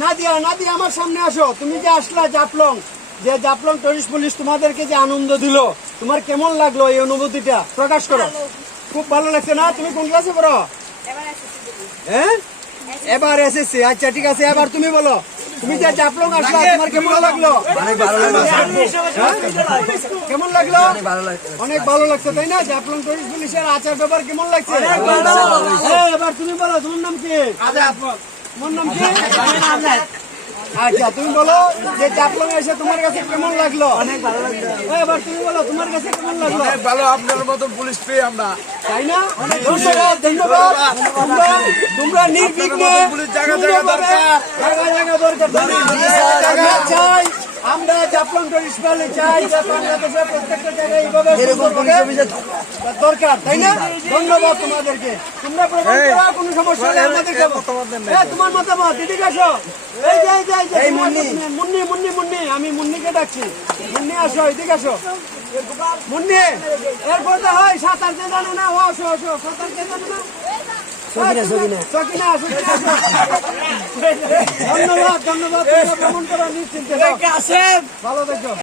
নাদিয়া। নাদিয়া আমার সামনে আসো। তুমি যে আসলা জাফলং যে জাফলং টুরিস্ট পুলিশ তোমাদেরকে যে আনন্দ দিল তোমার কেমন লাগল এই অনুভূতিটা? প্রকাশ করো। খুব ভালো লাগছে না? তুমি কোন ক্লাসে পড়ো? হ্যাঁ? এবার এসেছি আচ্ছা ঠিক আছে এবার তুমি বলো। তুমি যে জাফলং আসলা তোমার কেমন লাগল? হ্যাঁ? কেমন লাগল? অনেক ভালো লাগছে তাই না? জাফলং টুরিস্ট পুলিশের আচার ব্যাপার কেমন লাগছে? হ্যাঁ, এবার তুমি বলো তোমার নাম কি? তোমার নাম কি আচ্ছা তুমি বলো যে চাপলং এসে তোমার কাছে কেমন লাগল? অনেক ভালো লাগল। এবার তুমি বলো তোমার কাছে কেমন লাগল? অনেক ভালো আপনার মতো পুলিশ পেয়ে আমরা। তাই না? ধন্যবাদ ধন্যবাদ। তোমরা নির্বিঘ্নে পুলিশ জায়গা জায়গা দরকার। জায়গা জায়গা দরকার। আমরা জাফলং টুরিস্ট চাই যে বাংলাদেশের প্রত্যেকটা জায়গায় এইভাবে দরকার তাই না? ধন্যবাদ তোমাদেরকে। তোমরা কোনো সমস্যা নেই আমাদেরকে এ, তোমার মতামত এদিকে আসো। এই যে এই যে, এই যে এই মুন্নি। মুন্নি মুন্নি মুন্নি আমি মুন্নিকে ডাকছি। মুন্নি আসো এদিকে আসো। মুন্নি এরপর তো হয় সাঁতার কে জানো না ও আসো আসো সাঁতার কে জানো না। সকিনা সকিনা সকিনা ধন্যবাদ ধন্যবাদ ভ্রমণ করো নিশ্চিন্তে ভালো থেকো